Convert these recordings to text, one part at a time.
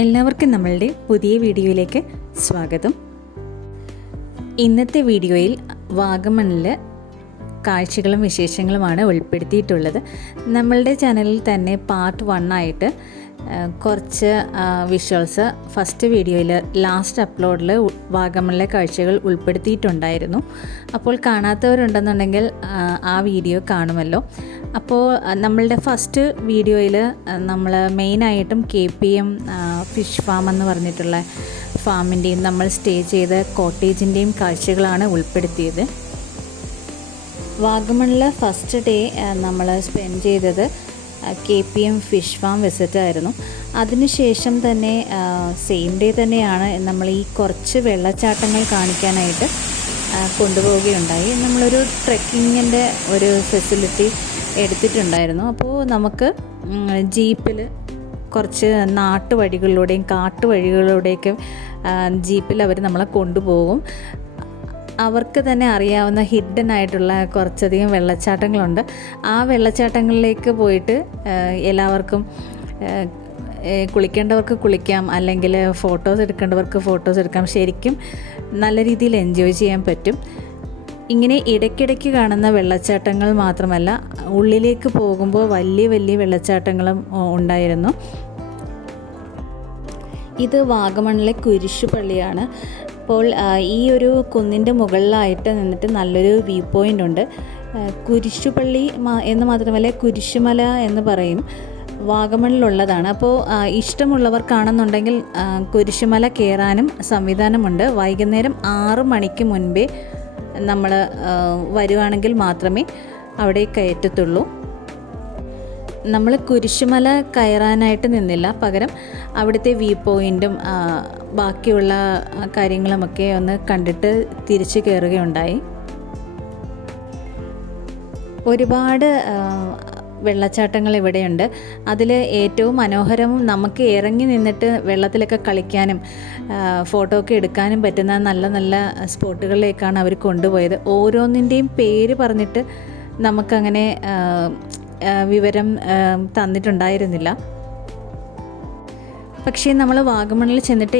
എല്ലാവർക്കും നമ്മളുടെ പുതിയ വീഡിയോയിലേക്ക് സ്വാഗതം. ഇന്നത്തെ വീഡിയോയിൽ വാഗമണിലെ കാഴ്ചകളും വിശേഷങ്ങളുമാണ് ഉൾപ്പെടുത്തിയിട്ടുള്ളത്. നമ്മളുടെ ചാനലിൽ തന്നെ പാർട്ട് 1 ആയിട്ട് കുറച്ച് വിഷ്വൽസ് ഫസ്റ്റ് വീഡിയോയിൽ ലാസ്റ്റ് അപ്ലോഡിൽ വാഗമണിലെ കാഴ്ചകൾ ഉൾപ്പെടുത്തിയിട്ടുണ്ടായിരുന്നു. അപ്പോൾ കാണാത്തവരുണ്ടെന്നുണ്ടെങ്കിൽ ആ വീഡിയോ കാണുമല്ലോ. അപ്പോൾ നമ്മളുടെ ഫസ്റ്റ് വീഡിയോയിൽ നമ്മൾ മെയിനായിട്ടും KPM ഫിഷ് ഫാം എന്ന് പറഞ്ഞിട്ടുള്ള ഫാമിൻ്റെയും നമ്മൾ സ്റ്റേ ചെയ്ത കോട്ടേജിൻ്റെയും കാഴ്ചകളാണ് ഉൾപ്പെടുത്തിയത്. വാഗമണിൽ ഫസ്റ്റ് ഡേ നമ്മൾ സ്പെൻഡ് ചെയ്തത് KPM ഫിഷ് ഫാം വിസിറ്റായിരുന്നു. അതിനുശേഷം തന്നെ സെയിം ഡേ തന്നെയാണ് നമ്മൾ ഈ കുറച്ച് വെള്ളച്ചാട്ടങ്ങൾ കാണിക്കാനായിട്ട് കൊണ്ടുപോവുകയുണ്ടായി. നമ്മളൊരു ട്രെക്കിങ്ങിൻ്റെ ഒരു ഫെസിലിറ്റി എടുത്തിട്ടുണ്ടായിരുന്നു. അപ്പോൾ നമുക്ക് ജീപ്പിൽ കുറച്ച് നാട്ടുവഴികളിലൂടെയും കാട്ടുവഴികളിലൂടെയൊക്കെ ജീപ്പിൽ അവർ നമ്മളെ കൊണ്ടുപോകും. അവർക്ക് തന്നെ അറിയാവുന്ന ഹിഡൻ ആയിട്ടുള്ള കുറച്ചധികം വെള്ളച്ചാട്ടങ്ങളുണ്ട്. ആ വെള്ളച്ചാട്ടങ്ങളിലേക്ക് പോയിട്ട് എല്ലാവർക്കും കുളിക്കേണ്ടവർക്ക് കുളിക്കാം, അല്ലെങ്കിൽ ഫോട്ടോസ് എടുക്കേണ്ടവർക്ക് ഫോട്ടോസ് എടുക്കാം. ശരിക്കും നല്ല രീതിയിൽ എൻജോയ് ചെയ്യാൻ പറ്റും. ഇങ്ങനെ ഇടയ്ക്കിടയ്ക്ക് കാണുന്ന വെള്ളച്ചാട്ടങ്ങൾ മാത്രമല്ല, ഉള്ളിലേക്ക് പോകുമ്പോൾ വലിയ വലിയ വെള്ളച്ചാട്ടങ്ങളും ഉണ്ടായിരുന്നു. ഇത് വാഗമണിലെ കുരിശുപള്ളിയാണ്. അപ്പോൾ ഈ ഒരു കുന്നിൻ്റെ മുകളിലായിട്ട് നിന്നിട്ട് നല്ലൊരു വ്യൂ പോയിൻ്റ് ഉണ്ട്. കുരിശുപള്ളി എന്ന് മാത്രമല്ല കുരിശുമല എന്ന് പറയും, വാഗമണിലുള്ളതാണ്. അപ്പോൾ ഇഷ്ടമുള്ളവർക്കാണെന്നുണ്ടെങ്കിൽ കുരിശുമല കയറാനും സംവിധാനമുണ്ട്. വൈകുന്നേരം 6 മണിക്ക് മുൻപേ നമ്മൾ വരുവാണെങ്കിൽ മാത്രമേ അവിടെ കയറ്റത്തുള്ളൂ. നമ്മൾ കുരിശുമല കയറാനായിട്ട് നിന്നില്ല, പകരം അവിടുത്തെ വ്യൂ പോയിൻറ്റും ബാക്കിയുള്ള കാര്യങ്ങളുമൊക്കെ ഒന്ന് കണ്ടിട്ട് തിരിച്ച് കയറുകയുണ്ടായി. ഒരുപാട് വെള്ളച്ചാട്ടങ്ങൾ ഇവിടെയുണ്ട്. അതിൽ ഏറ്റവും മനോഹരവും നമുക്ക് ഇറങ്ങി നിന്നിട്ട് വെള്ളത്തിലൊക്കെ കളിക്കാനും ഫോട്ടോ ഒക്കെ എടുക്കാനും പറ്റുന്ന നല്ല നല്ല സ്പോട്ടുകളിലേക്കാണ് അവർ കൊണ്ടുപോയത്. ഓരോന്നിൻ്റെയും പേര് പറഞ്ഞിട്ട് നമുക്കങ്ങനെ വിവരം തന്നിട്ടുണ്ടായിരുന്നില്ല. പക്ഷേ നമ്മൾ വാഗമണിൽ ചെന്നിട്ട്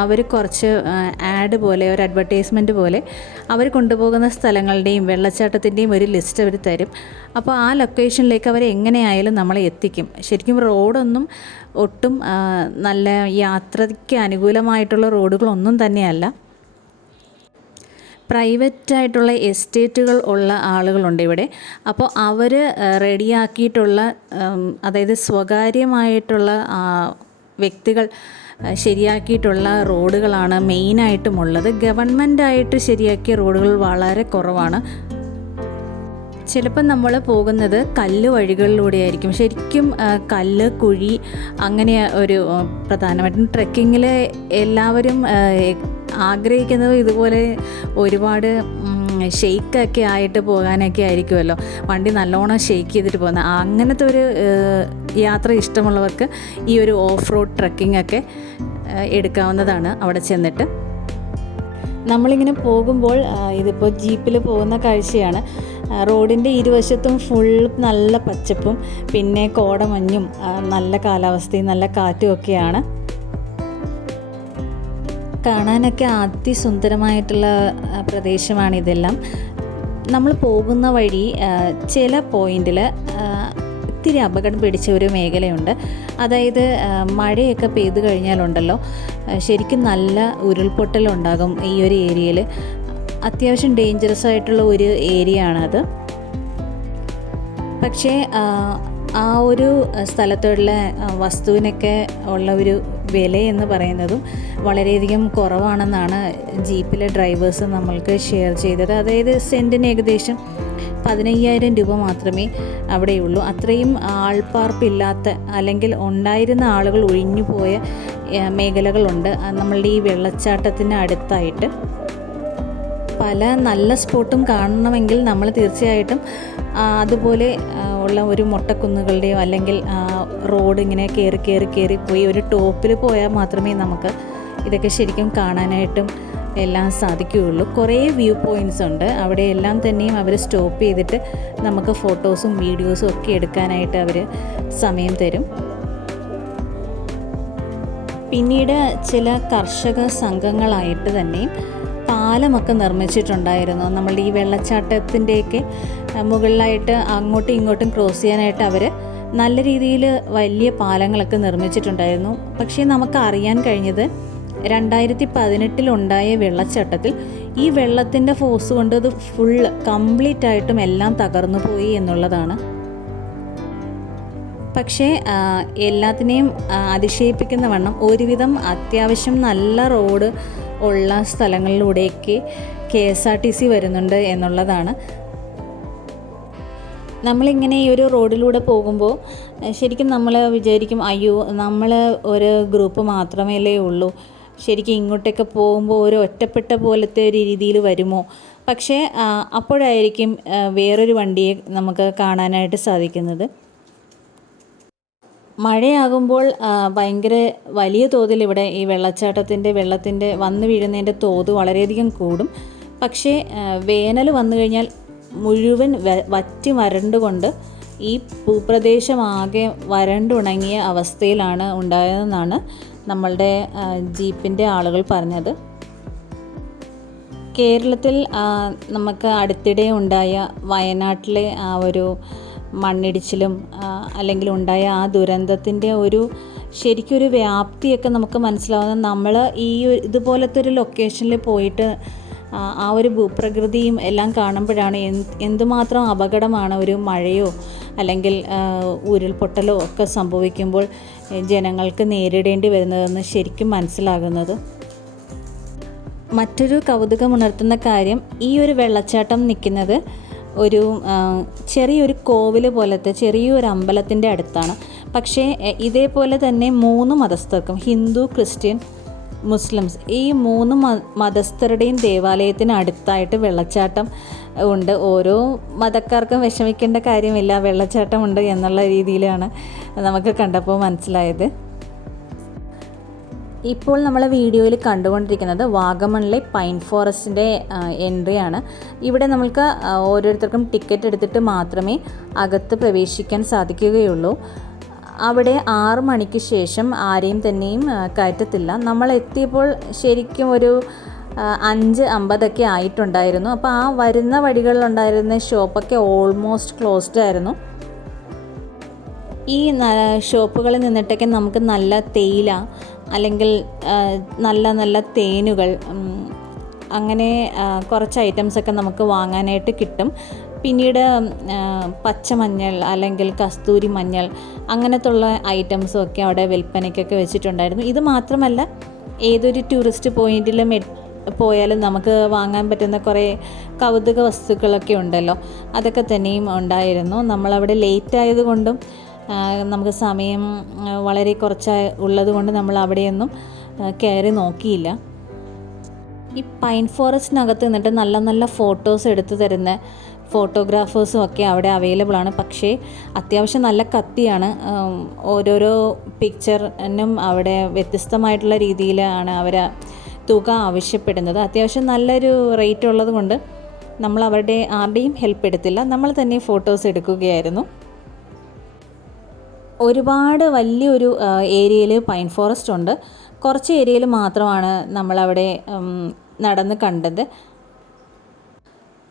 അവർ കുറച്ച് ആഡ് പോലെ, ഒരു അഡ്വർടൈസ്മെൻറ്റ് പോലെ അവർ കൊണ്ടുപോകുന്ന സ്ഥലങ്ങളുടെയും വെള്ളച്ചാട്ടത്തിൻ്റെയും ഒരു ലിസ്റ്റ് അവർ തരും. അപ്പോൾ ആ ലൊക്കേഷനിലേക്ക് അവർ എങ്ങനെയായാലും നമ്മളെ എത്തിക്കും. ശരിക്കും റോഡൊന്നും ഒട്ടും നല്ല യാത്രയ്ക്ക് അനുകൂലമായിട്ടുള്ള റോഡുകളൊന്നും തന്നെയല്ല. പ്രൈവറ്റായിട്ടുള്ള എസ്റ്റേറ്റുകൾ ഉള്ള ആളുകളുണ്ട് ഇവിടെ. അപ്പോൾ അവർ റെഡിയാക്കിയിട്ടുള്ള, അതായത് സ്വകാര്യമായിട്ടുള്ള വ്യക്തികൾ ശരിയാക്കിയിട്ടുള്ള റോഡുകളാണ് മെയിനായിട്ടുമുള്ളത്. ഗവൺമെൻറ്റായിട്ട് ശരിയാക്കിയ റോഡുകൾ വളരെ കുറവാണ്. ചിലപ്പോൾ നമ്മൾ പോകുന്നത് കല്ല് വഴികളിലൂടെ ആയിരിക്കും. ശരിക്കും കല്ല്, കുഴി, അങ്ങനെ ഒരു പ്രധാനമായിട്ടും ട്രെക്കിങ്ങിൽ എല്ലാവരും ആഗ്രഹിക്കുന്നത് ഇതുപോലെ ഒരുപാട് ഷെയ്ക്കൊക്കെ ആയിട്ട് പോകാനൊക്കെ ആയിരിക്കുമല്ലോ, വണ്ടി നല്ലോണം ഷെയ്ക്ക് ചെയ്തിട്ട് പോകുന്നത്. അങ്ങനത്തെ ഒരു യാത്ര ഇഷ്ടമുള്ളവർക്ക് ഈ ഒരു ഓഫ് റോഡ് ട്രെക്കിംഗ് ഒക്കെ എടുക്കാവുന്നതാണ് അവിടെ ചെന്നിട്ട്. നമ്മളിങ്ങനെ പോകുമ്പോൾ ഇതിപ്പോൾ ജീപ്പിൽ പോകുന്ന കാഴ്ചയാണ്. റോഡിൻ്റെ ഇരുവശത്തും ഫുൾ നല്ല പച്ചപ്പും പിന്നെ കോടമഞ്ഞും നല്ല കാലാവസ്ഥയും നല്ല കാറ്റും ഒക്കെയാണ്. കാണാനൊക്കെ അതിസുന്ദരമായിട്ടുള്ള പ്രദേശമാണിതെല്ലാം. നമ്മൾ പോകുന്ന വഴി ചില പോയിന്റിൽ ഇത്തിരി അപകടം പിടിച്ച ഒരു മേഖലയുണ്ട്. അതായത് മഴയൊക്കെ പെയ്തു കഴിഞ്ഞാലുണ്ടല്ലോ, ശരിക്കും നല്ല ഉരുൾപൊട്ടലുണ്ടാകും ഈ ഒരു ഏരിയയിൽ. അത്യാവശ്യം ഡേഞ്ചറസ് ആയിട്ടുള്ള ഒരു ഏരിയ ആണത്. പക്ഷേ ആ ഒരു സ്ഥലത്തുള്ള വസ്തുവിനൊക്കെ ഉള്ള ഒരു വില എന്ന് പറയുന്നതും വളരെയധികം കുറവാണെന്നാണ് ജീപ്പിലെ ഡ്രൈവേഴ്സ് നമ്മൾക്ക് ഷെയർ ചെയ്തത്. അതായത് സെൻറ്റിന് ഏകദേശം 15,000 രൂപ മാത്രമേ അവിടെയുള്ളൂ. അത്രയും ആൾപ്പാർപ്പില്ലാത്ത, അല്ലെങ്കിൽ ഉണ്ടായിരുന്ന ആളുകൾ ഒഴിഞ്ഞു പോയ മേഖലകളുണ്ട് നമ്മളുടെ ഈ വെള്ളച്ചാട്ടത്തിന് അടുത്തായിട്ട്. പല നല്ല സ്പോട്ടും കാണണമെങ്കിൽ നമ്മൾ തീർച്ചയായിട്ടും അതുപോലെ ഉള്ള ഒരു മൊട്ടക്കുന്നുകളുടെയോ അല്ലെങ്കിൽ റോഡ് ഇങ്ങനെ കയറി പോയി ഒരു ടോപ്പിൽ പോയാൽ മാത്രമേ നമുക്ക് ഇതൊക്കെ ശരിക്കും കാണാനായിട്ടും എല്ലാം സാധിക്കുകയുള്ളൂ. കുറേ വ്യൂ പോയിൻറ്റ്സ് ഉണ്ട്, അവിടെ എല്ലാം തന്നെയും അവർ സ്റ്റോപ്പ് ചെയ്തിട്ട് നമുക്ക് ഫോട്ടോസും വീഡിയോസും ഒക്കെ എടുക്കാനായിട്ട് അവർ സമയം തരും. പിന്നീട് ചില കർഷക സംഘങ്ങളായിട്ട് തന്നെയും പാലമൊക്കെ നിർമ്മിച്ചിട്ടുണ്ടായിരുന്നു. നമ്മളുടെ ഈ വെള്ളച്ചാട്ടത്തിൻ്റെയൊക്കെ മുകളിലായിട്ട് അങ്ങോട്ടും ഇങ്ങോട്ടും ക്രോസ് ചെയ്യാനായിട്ട് അവർ നല്ല രീതിയിൽ വലിയ പാലങ്ങളൊക്കെ നിർമ്മിച്ചിട്ടുണ്ടായിരുന്നു. പക്ഷേ നമുക്ക് അറിയാൻ കഴിഞ്ഞത് 2018 വെള്ളച്ചാട്ടത്തിൽ ഈ വെള്ളത്തിൻ്റെ ഫോഴ്സ് കൊണ്ട് ഇത് കംപ്ലീറ്റ് ആയിട്ടും എല്ലാം തകർന്നു പോയി എന്നുള്ളതാണ്. പക്ഷേ എല്ലാത്തിനെയും അതിശയിപ്പിക്കുന്ന വണ്ണം ഒരുവിധം അത്യാവശ്യം നല്ല റോഡ് ഉള്ള സ്ഥലങ്ങളിലൂടെയൊക്കെ KSRTC വരുന്നുണ്ട് എന്നുള്ളതാണ്. നമ്മളിങ്ങനെ ഈ ഒരു റോഡിലൂടെ പോകുമ്പോൾ ശരിക്കും നമ്മൾ വിചാരിക്കും, അയ്യോ നമ്മൾ ഒരു ഗ്രൂപ്പ് മാത്രമേ ഉള്ളൂ, ശരിക്കും ഇങ്ങോട്ടൊക്കെ പോകുമ്പോൾ ഒരു ഒറ്റപ്പെട്ട പോലത്തെ ഒരു രീതിയിൽ വരുമോ. പക്ഷേ അപ്പോഴായിരിക്കും വേറൊരു വണ്ടിയെ നമുക്ക് കാണാനായിട്ട് സാധിക്കുന്നത്. മഴയാകുമ്പോൾ ഭയങ്കര വലിയ തോതിൽ ഇവിടെ ഈ വെള്ളത്തിൻ്റെ വന്നു വീഴുന്നതിൻ്റെ തോത് വളരെയധികം കൂടും. പക്ഷേ വേനൽ വന്നു കഴിഞ്ഞാൽ മുഴുവൻ വറ്റി വരണ്ടുകൊണ്ട് ഈ ഭൂപ്രദേശമാകെ വരണ്ടുണങ്ങിയ അവസ്ഥയിലാണ് ഉണ്ടായതെന്നാണ് നമ്മളുടെ ജീപ്പിൻ്റെ ആളുകൾ പറഞ്ഞത്. കേരളത്തിൽ നമുക്ക് അടുത്തിടെ ഉണ്ടായ വയനാട്ടിലെ ആ ഒരു മണ്ണിടിച്ചിലും അല്ലെങ്കിൽ ഉണ്ടായ ആ ദുരന്തത്തിൻ്റെ ശരിക്കൊരു വ്യാപ്തിയൊക്കെ നമുക്ക് മനസ്സിലാവുന്നത് നമ്മൾ ഇതുപോലത്തെ ഒരു ലൊക്കേഷനിൽ പോയിട്ട് ആ ഒരു ഭൂപ്രകൃതിയും എല്ലാം കാണുമ്പോഴാണ് എന്തുമാത്രം അപകടമാണ് ഒരു മഴയോ അല്ലെങ്കിൽ ഉരുൾപൊട്ടലോ ഒക്കെ സംഭവിക്കുമ്പോൾ ജനങ്ങൾക്ക് നേരിടേണ്ടി വരുന്നതെന്ന് ശരിക്കും മനസ്സിലാകുന്നത്. മറ്റൊരു കൗതുകമുണർത്തുന്ന കാര്യം, ഈ ഒരു വെള്ളച്ചാട്ടം നിൽക്കുന്നത് ഒരു ചെറിയൊരു കോവിൽ പോലത്തെ ചെറിയൊരു അമ്പലത്തിൻ്റെ അടുത്താണ്. പക്ഷേ ഇതേപോലെ തന്നെ 3 മതസ്ഥർക്കും, ഹിന്ദു, ക്രിസ്ത്യൻ, മുസ്ലിംസ്, ഈ 3 മതസ്ഥരുടെയും ദേവാലയത്തിന് അടുത്തായിട്ട് വെള്ളച്ചാട്ടം ഉണ്ട്. ഓരോ മതക്കാർക്കും വിഷമിക്കേണ്ട കാര്യമില്ല, വെള്ളച്ചാട്ടമുണ്ട് എന്നുള്ള രീതിയിലാണ് നമുക്ക് കണ്ടപ്പോൾ മനസ്സിലായത്. ഇപ്പോൾ നമ്മൾ വീഡിയോയിൽ കണ്ടുകൊണ്ടിരിക്കുന്നത് വാഗമണിലെ പൈൻ ഫോറസ്റ്റിൻ്റെ എൻട്രിയാണ്. ഇവിടെ നമ്മൾക്ക് ഓരോരുത്തർക്കും ടിക്കറ്റ് എടുത്തിട്ട് മാത്രമേ അകത്ത് പ്രവേശിക്കാൻ സാധിക്കുകയുള്ളൂ. അവിടെ 6 മണിക്ക് ശേഷം ആരെയും തന്നെയും കയറ്റത്തില്ല. നമ്മൾ എത്തിയപ്പോൾ ശരിക്കും ഒരു 5:50 ആയിട്ടുണ്ടായിരുന്നു. അപ്പോൾ ആ വരുന്ന വഴികളിലുണ്ടായിരുന്ന ഷോപ്പൊക്കെ ഓൾമോസ്റ്റ് ക്ലോസ്ഡ് ആയിരുന്നു. ഈ ഷോപ്പുകളിൽ നിന്നിട്ടൊക്കെ നമുക്ക് നല്ല തേയില അല്ലെങ്കിൽ നല്ല നല്ല തേനുകൾ, അങ്ങനെ കുറച്ച് ഐറ്റംസൊക്കെ നമുക്ക് വാങ്ങാനായിട്ട് കിട്ടും. പിന്നീട് പച്ചമഞ്ഞൾ അല്ലെങ്കിൽ കസ്തൂരി മഞ്ഞൾ അങ്ങനത്തുള്ള ഐറ്റംസും ഒക്കെ അവിടെ വിൽപ്പനയ്ക്കൊക്കെ വെച്ചിട്ടുണ്ടായിരുന്നു. ഇത് മാത്രമല്ല, ഏതൊരു ടൂറിസ്റ്റ് പോയിന്റിലും പോയാലും നമുക്ക് വാങ്ങാൻ പറ്റുന്ന കുറേ കൗതുക വസ്തുക്കളൊക്കെ ഉണ്ടല്ലോ, അതൊക്കെ തന്നെയും ഉണ്ടായിരുന്നു. നമ്മളവിടെ ലേറ്റ് ആയതുകൊണ്ടും നമുക്ക് സമയം വളരെ ഉള്ളത് കൊണ്ട് നമ്മൾ അവിടെയൊന്നും കയറി നോക്കിയില്ല. ഈ പൈൻ ഫോറസ്റ്റിനകത്ത് നിന്നിട്ട് നല്ല നല്ല ഫോട്ടോസ് എടുത്തു തരുന്ന ഫോട്ടോഗ്രാഫേഴ്സും ഒക്കെ അവിടെ അവൈലബിൾ ആണ്. പക്ഷേ അത്യാവശ്യം നല്ല കത്തിയാണ്. ഓരോരോ പിക്ചറിനും അവിടെ വ്യത്യസ്തമായിട്ടുള്ള രീതിയിലാണ് അവർ തുക ആവശ്യപ്പെടുന്നത്. അത്യാവശ്യം നല്ലൊരു റേറ്റ് ഉള്ളത് കൊണ്ട് നമ്മൾ ആരുടെയും ഹെൽപ്പ് എടുത്തില്ല, നമ്മൾ തന്നെ ഫോട്ടോസ് എടുക്കുകയായിരുന്നു. ഒരുപാട് വലിയൊരു ഏരിയയിൽ പൈൻ ഫോറസ്റ്റ് ഉണ്ട്. കുറച്ച് ഏരിയയിൽ മാത്രമാണ് നമ്മളവിടെ നടന്ന് കണ്ടത്.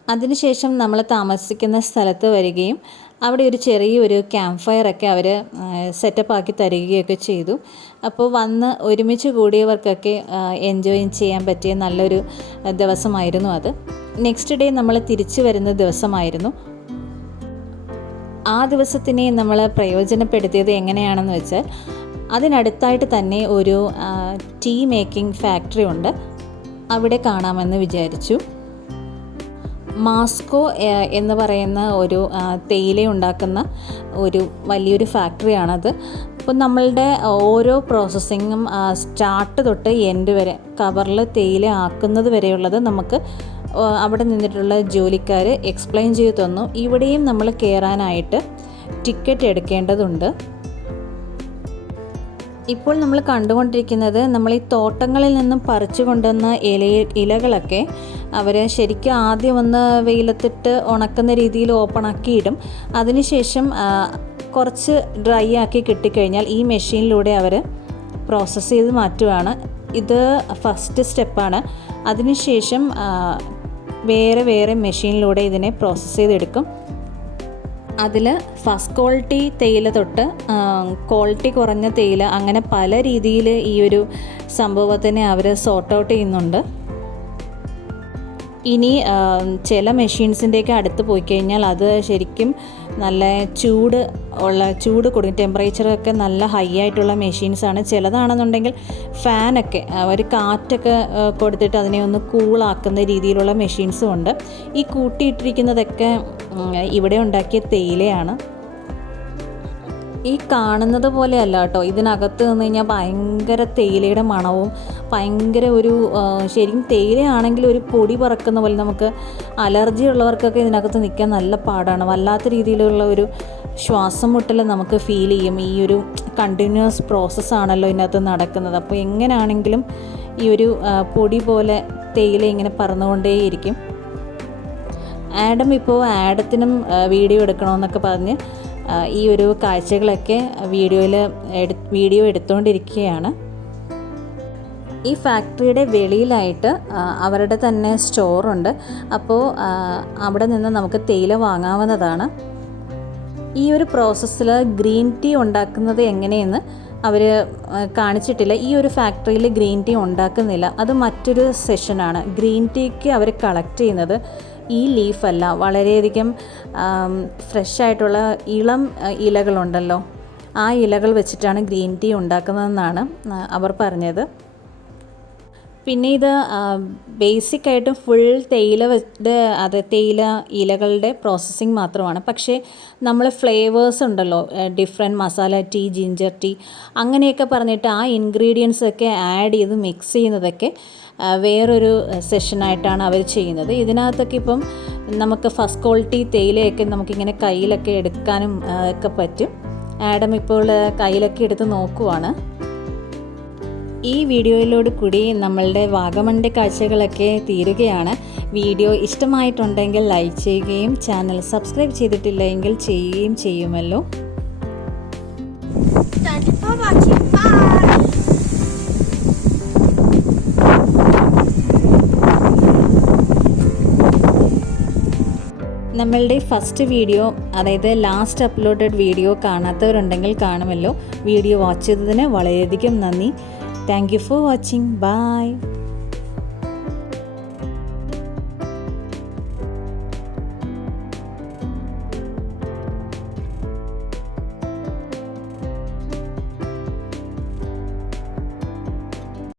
അതിനുശേഷം നമ്മൾ താമസിക്കുന്ന സ്ഥലത്ത് വരികയും അവിടെ ഒരു ചെറിയൊരു ക്യാമ്പ് ഫയറൊക്കെ അവർ സെറ്റപ്പാക്കി തരികയൊക്കെ ചെയ്തു. അപ്പോൾ വന്ന് ഒരുമിച്ച് കൂടിയവർക്കൊക്കെ എൻജോയ് ചെയ്യാൻ പറ്റിയ നല്ലൊരു ദിവസമായിരുന്നു അത്. നെക്സ്റ്റ് ഡേ നമ്മൾ തിരിച്ചു വരുന്ന ദിവസമായിരുന്നു. ആ ദിവസത്തിനെ നമ്മൾ പ്രയോജനപ്പെടുത്തിയത് എങ്ങനെയാണെന്ന് വെച്ചാൽ, അതിനടുത്തായിട്ട് തന്നെ ഒരു ടീ മേക്കിംഗ് ഫാക്ടറി ഉണ്ട്, അവിടെ കാണാമെന്ന് വിചാരിച്ചു. മാസ്കോ എന്ന് പറയുന്ന ഒരു തേയില ഉണ്ടാക്കുന്ന ഒരു വലിയൊരു ഫാക്ടറിയാണത്. അപ്പോൾ നമ്മളുടെ ഓരോ പ്രോസസ്സിങ്ങും സ്റ്റാർട്ട് തൊട്ട് എൻഡ് വരെ കവറിൽ തേയില ആക്കുന്നത് വരെയുള്ളത് നമുക്ക് അവിടെ നിന്നിട്ടുള്ള ജോലിക്കാർ എക്സ്പ്ലെയിൻ ചെയ്ത് തന്നു. ഇവിടെയും നമ്മൾ കയറാനായിട്ട് ടിക്കറ്റ് എടുക്കേണ്ടതുണ്ട്. ഇപ്പോൾ നമ്മൾ കണ്ടുകൊണ്ടിരിക്കുന്നത് നമ്മൾ ഈ തോട്ടങ്ങളിൽ നിന്നും പറിച്ചു കൊണ്ടുവന്ന ഇലകളൊക്കെ അവർ ശരിക്കും ആദ്യം ഒന്ന് വെയിലത്തിട്ട് ഉണക്കുന്ന രീതിയിൽ ഓപ്പൺ ആക്കിയിടും. അതിനുശേഷം കുറച്ച് ഡ്രൈ ആക്കി കിട്ടിക്കഴിഞ്ഞാൽ ഈ മെഷീനിലൂടെ അവർ പ്രോസസ്സ് ചെയ്ത് മാറ്റുകയാണ്. ഇത് ഫസ്റ്റ് സ്റ്റെപ്പാണ്. അതിനുശേഷം വേറെ വേറെ മെഷീനിലൂടെ ഇതിനെ പ്രോസസ്സ് ചെയ്തെടുക്കും. അതിൽ ഫസ്റ്റ് ക്വാളിറ്റി തേയില തൊട്ട് ക്വാളിറ്റി കുറഞ്ഞ തേയില, അങ്ങനെ പല രീതിയിൽ ഈ ഒരു സംഭവത്തിനെ അവർ സോർട്ട് ഔട്ട് ചെയ്യുന്നുണ്ട്. ഇനി ചില മെഷീൻസിൻ്റെയൊക്കെ അടുത്ത് പോയി കഴിഞ്ഞാൽ അത് ശരിക്കും നല്ല ചൂട് കൊടുക്കും. ടെമ്പറേച്ചറൊക്കെ നല്ല ഹൈ ആയിട്ടുള്ള മെഷീൻസാണ്. ചിലതാണെന്നുണ്ടെങ്കിൽ ഫാനൊക്കെ ഒരു കാറ്റൊക്കെ കൊടുത്തിട്ട് അതിനെ ഒന്ന് കൂളാക്കുന്ന രീതിയിലുള്ള മെഷീൻസും ഉണ്ട്. ഈ കൂട്ടിയിട്ടിരിക്കുന്നതൊക്കെ ഇവിടെ ഉണ്ടാക്കിയ തേയിലയാണ്. ഈ കാണുന്നത് പോലെയല്ല കേട്ടോ, ഇതിനകത്ത് നിന്ന് കഴിഞ്ഞാൽ ഭയങ്കര തേയിലയുടെ മണവും ഭയങ്കര ഒരു ശരിക്കും തേയിലയാണെങ്കിൽ ഒരു പൊടി പറക്കുന്ന പോലെ, നമുക്ക് അലർജി ഉള്ളവർക്കൊക്കെ ഇതിനകത്ത് നിൽക്കാൻ നല്ല പാടാണ്. വല്ലാത്ത രീതിയിലുള്ള ഒരു ശ്വാസം മുട്ടൽ നമുക്ക് ഫീൽ ചെയ്യും. ഈ ഒരു കണ്ടിന്യൂസ് പ്രോസസ്സാണല്ലോ ഇതിനകത്ത് നടക്കുന്നത്. അപ്പോൾ എങ്ങനെയാണെങ്കിലും ഈ ഒരു പൊടി പോലെ തേയില ഇങ്ങനെ പറന്നുകൊണ്ടേയിരിക്കും. ആഡം ഇപ്പോൾ ആഡത്തിനും വീഡിയോ എടുക്കണമെന്നൊക്കെ പറഞ്ഞ് ഈ ഒരു കാഴ്ചകളൊക്കെ വീഡിയോ എടുത്തുകൊണ്ടിരിക്കുകയാണ്. ഈ ഫാക്ടറിയുടെ വെളിയിലായിട്ട് അവരുടെ തന്നെ സ്റ്റോറുണ്ട്. അപ്പോൾ അവിടെ നിന്ന് നമുക്ക് തേയില വാങ്ങാവുന്നതാണ്. ഈ ഒരു പ്രോസസ്സിൽ ഗ്രീൻ ടീ ഉണ്ടാക്കുന്നത് എങ്ങനെയെന്ന് അവർ കാണിച്ചിട്ടില്ല. ഈ ഒരു ഫാക്ടറിയിൽ ഗ്രീൻ ടീ ഉണ്ടാക്കുന്നില്ല, അത് മറ്റൊരു സെഷനാണ്. ഗ്രീൻ ടീക്ക് അവർ കളക്ട് ചെയ്യുന്നത് ഈ ലീഫല്ല, വളരെയധികം ഫ്രഷായിട്ടുള്ള ഇളം ഇലകളുണ്ടല്ലോ, ആ ഇലകൾ വെച്ചിട്ടാണ് ഗ്രീൻ ടീ ഉണ്ടാക്കുന്നതെന്നാണ് അവർ പറഞ്ഞത്. പിന്നെ ഇത് ബേസിക്കായിട്ടും ഫുൾ തേയില ഇലകളുടെ പ്രോസസ്സിങ് മാത്രമാണ്. പക്ഷേ നമ്മൾ ഫ്ലേവേഴ്സ് ഉണ്ടല്ലോ, different masala tea, ginger tea, അങ്ങനെയൊക്കെ പറഞ്ഞിട്ട് ആ ഇൻഗ്രീഡിയൻസ് ഒക്കെ ആഡ് ചെയ്ത് മിക്സ് ചെയ്യുന്നതൊക്കെ വേറൊരു സെഷനായിട്ടാണ് അവർ ചെയ്യുന്നത്. ഇതിനകത്തൊക്കെ ഇപ്പം നമുക്ക് ഫസ്റ്റ് ക്വാളിറ്റി തേയിലയൊക്കെ നമുക്കിങ്ങനെ കയ്യിലൊക്കെ എടുക്കാനും ഒക്കെ പറ്റും. ആഡം ഇപ്പോൾ കയ്യിലൊക്കെ എടുത്ത് നോക്കുവാണ്. ഈ വീഡിയോയിലോട് കൂടി നമ്മളുടെ വാഗമണിൻ്റെ കാഴ്ചകളൊക്കെ തീരുകയാണ്. വീഡിയോ ഇഷ്ടമായിട്ടുണ്ടെങ്കിൽ ലൈക്ക് ചെയ്യുകയും ചാനൽ സബ്സ്ക്രൈബ് ചെയ്തിട്ടില്ലെങ്കിൽ ചെയ്യുകയും ചെയ്യുമല്ലോ. നമ്മളുടെ ഫസ്റ്റ് വീഡിയോ, അതായത് ലാസ്റ്റ് അപ്ലോഡഡ് വീഡിയോ കാണാത്തവരുണ്ടെങ്കിൽ കാണുമല്ലോ. വീഡിയോ വാച്ച് ചെയ്തതിന് വളരെയധികം നന്ദി. Thank you for watching. Bye.